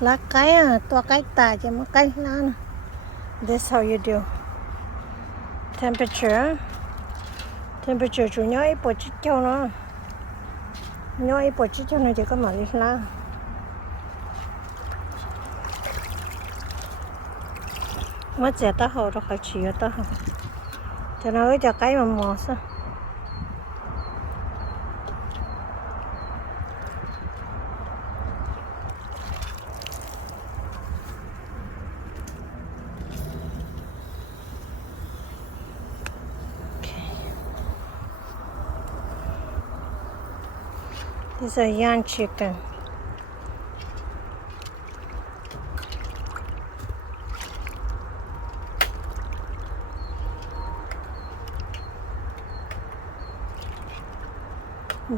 lá cái à, tua cái tà cho một cái lá nè. This how you do. Temperature chủ nhỏ ít bộ chích cho nó. Nhỏ ít bộ chích cho nó chỉ có mà đi lá. Mất giờ ta hồ rồi khỏi chịu ta hồ. Cho nó cho cái mà mò sao. These are young chicken.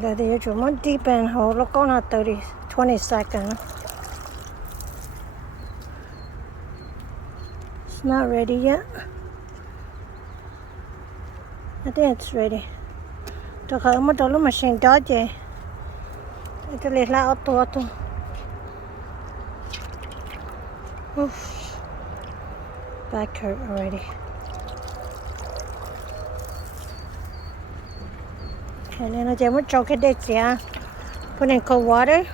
Giờ thì chúng muốn deep in hole, nó có là 20 seconds. It's not ready yet. I think it's ready. Tôi khởi một đôi lúc machine đó chứ. Tôi lấy lại auto. Back hurt already. And then I just want to choke it, yeah. Put in cold water.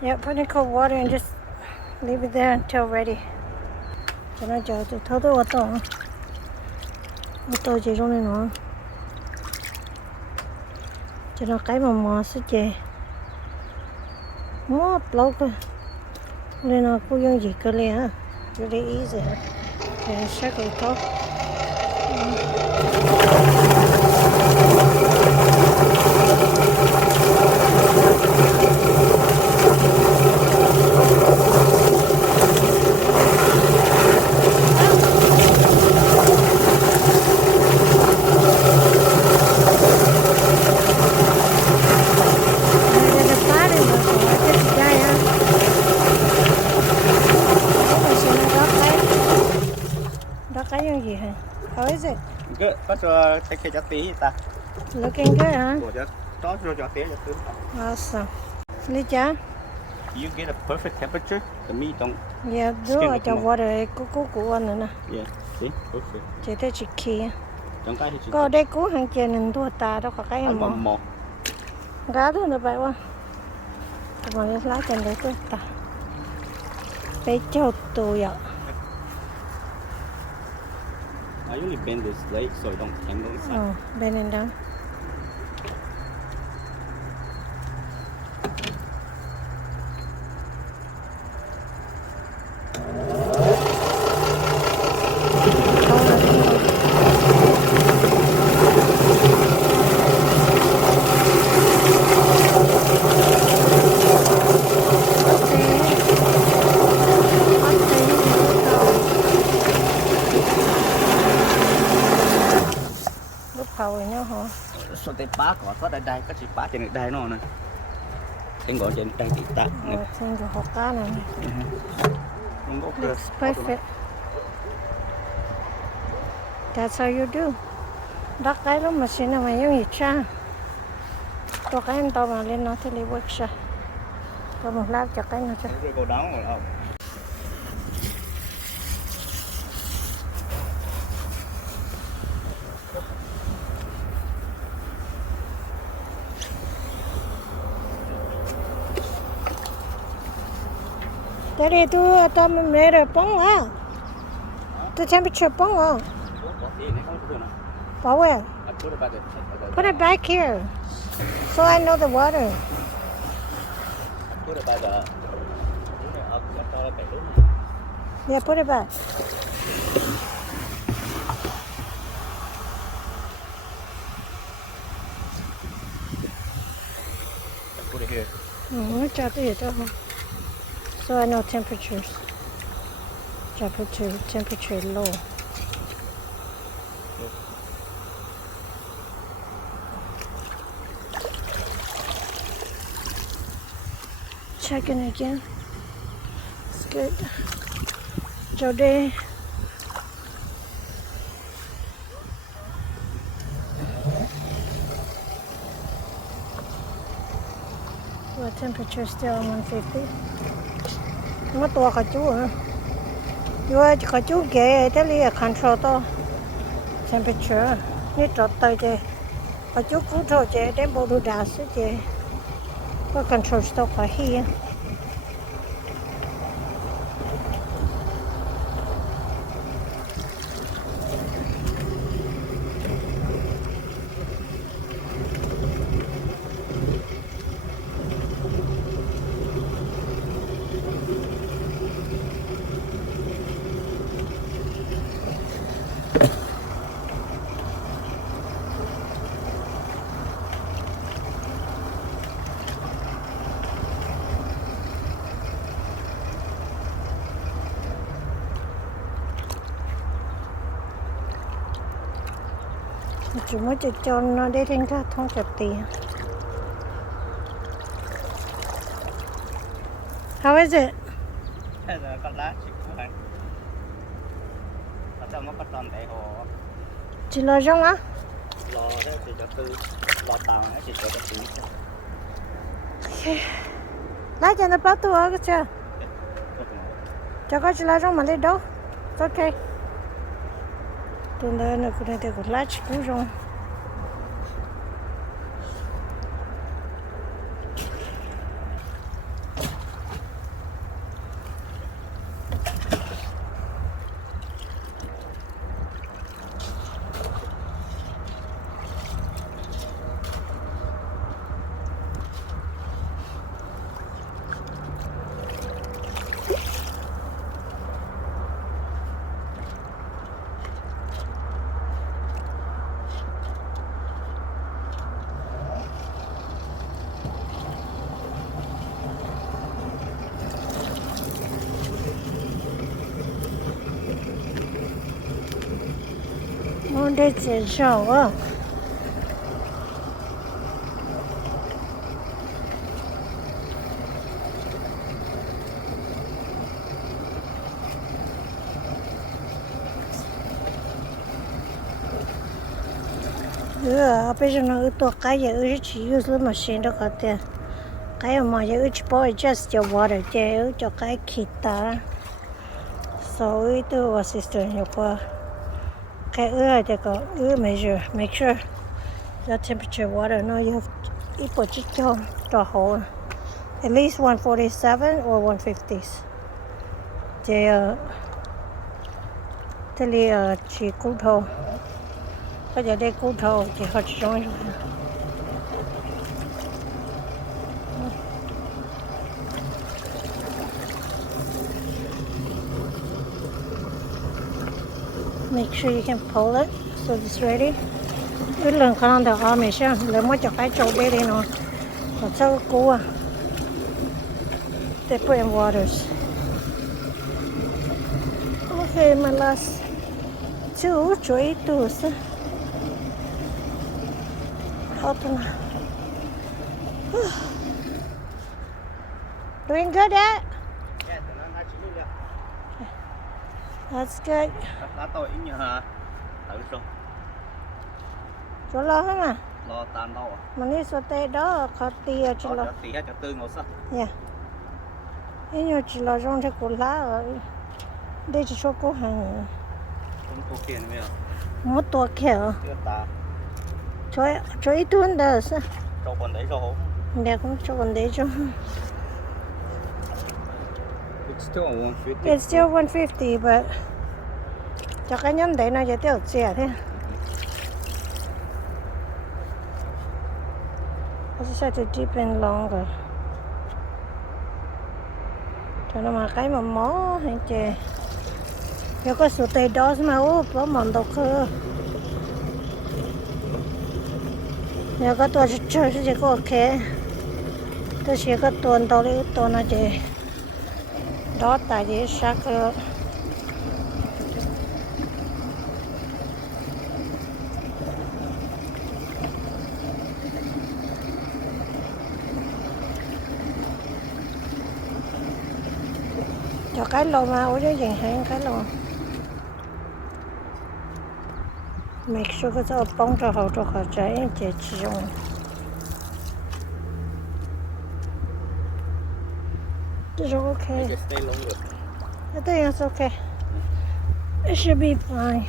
Yep, put in cold water and just leave it there until ready. Cho nó chờ tôi thấu tôi auto chỉ trong này nữa. Cho nó cái mà mò sẽ chè. Mót lâu cơ. Nên nó cũng dùng gì cơ liền ha. Really easy. Để chắc rồi thôi. How is it? Good. But take care of the Looking good, huh? Awesome. Licha? You get a perfect temperature. The meat don't. Yeah, do I just water cũ nữa. Yeah, see, perfect. Chỉ tới chỉ kia. Don't cái gì. Có đây cũ hàng chè nên tua ta đâu có cái em mò. Gá thôi được vậy quá. Mà lá chân đấy tua ta. Bé châu tui ạ. I usually bend this leg so it don't tangle inside. Oh, bend it down. So they bá có đây có chỉ bá trên đây nó nè. Em gọi trên đây thì tắt. Trên cái hộp cá này. Looks perfect. That's how you do. Đó cái lúc mà xin là mày giống như cha. Tôi cái em tao mà lên nó thì lấy workshop. Có một lát cho cái nó cho. Cô đóng rồi không? Daddy, tu made a bong ah. The temperature bong ah. Where? Put it back here, so I know the water. Put it by the. Yeah, put it back. Put it here. So I know temperatures. Temperature low. Checking again. It's good. Jody. What temperature still 150. Nó to cả chú hả? Yooj cả chú ghé thế li control to temperature. Ní trọt tay chứ. Cả chú cú trọ chứ đến bộ đồ đá chứ chứ. Có control to cả hi. Chỉ mới cho nó để lên ra thông chặt tiền. How is it? Con lá chỉ cũng hay. Ở nó có toàn để hồ. Chỉ lo rong á? Lò thế thì cho tư, lò tàu ấy thì cho tư. Okay. Lấy cho nó bắt tôi ở cái chưa? Cho có chỉ lo rong mà lấy đâu? It's okay. Tôi nói nó cũng để có lá chỉ cũng rong. Nó để chế sầu á. Bây giờ nó to cái giờ chỉ use the machine đó cả tiền. Cái mà giờ chỉ bỏ just your water chứ cho cái kita. So itu assistant nhiều quá. Cái thì có measure, make sure the temperature water. No, you have ít bỏ chỉ cho hồ. At least 147 or 150s. Thì thế là chỉ cú thô. Bây giờ đây cú thô chỉ họ chỉ rồi. Make sure you can pull it so it's ready. Cái lần khả năng được ôm chứ, lấy mới cho cái chỗ đây đi nó. Còn sao cú à? They put in waters. Okay, my last two three tools. Open. Doing good, Dad? That's good. Lá tôi ít như hả? Thử xong. Chỗ lo hết mà. Lo tan đâu à? Mà nếu số tê đó có tìa chỉ lo. Tì hết cho tư ngồi sắc. Yeah. Thế nhưng chỉ lo rong cho cổ lá ở đây chỉ số cổ hàng. Không có kia nữa. Một tổ kìa. Chưa ta. Cho ít tuần đó sao? Cho con đấy rồi. Để cũng cho con đấy cho. It's still 150. It's still 150, but cho cái nhân đấy nó chỉ tiêu rẻ thế. I just had to deepen longer. Cho nó mà cái mà mó hay chè. Nếu có số tay đó mà có món đồ khơ. Nếu có tôi chơi thì có ok. Tôi chỉ có tuần tao đi tuần là chè. Đó tại vì sắc cho cái lô mà ở dưới dành hàng cái lô make sure cái chỗ bông cho họ cho họ trái chế chỉ dùng This is okay. Just stay longer. I think it's okay. It should be fine.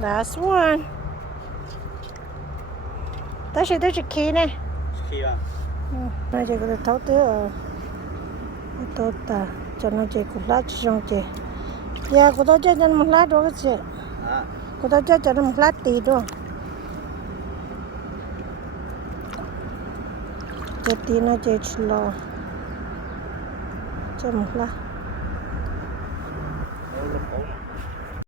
Last one. Đó là key nè. Khi à? Nó chỉ có thể thấu tới ở tốt ta cho nó chỉ cũng lát trong chỉ. Ya, cô tôi cho nó một lát đó cái gì? À. Cô tôi cho nó một lát tí đó. Cho tí nó chỉ lo. Cho một lát.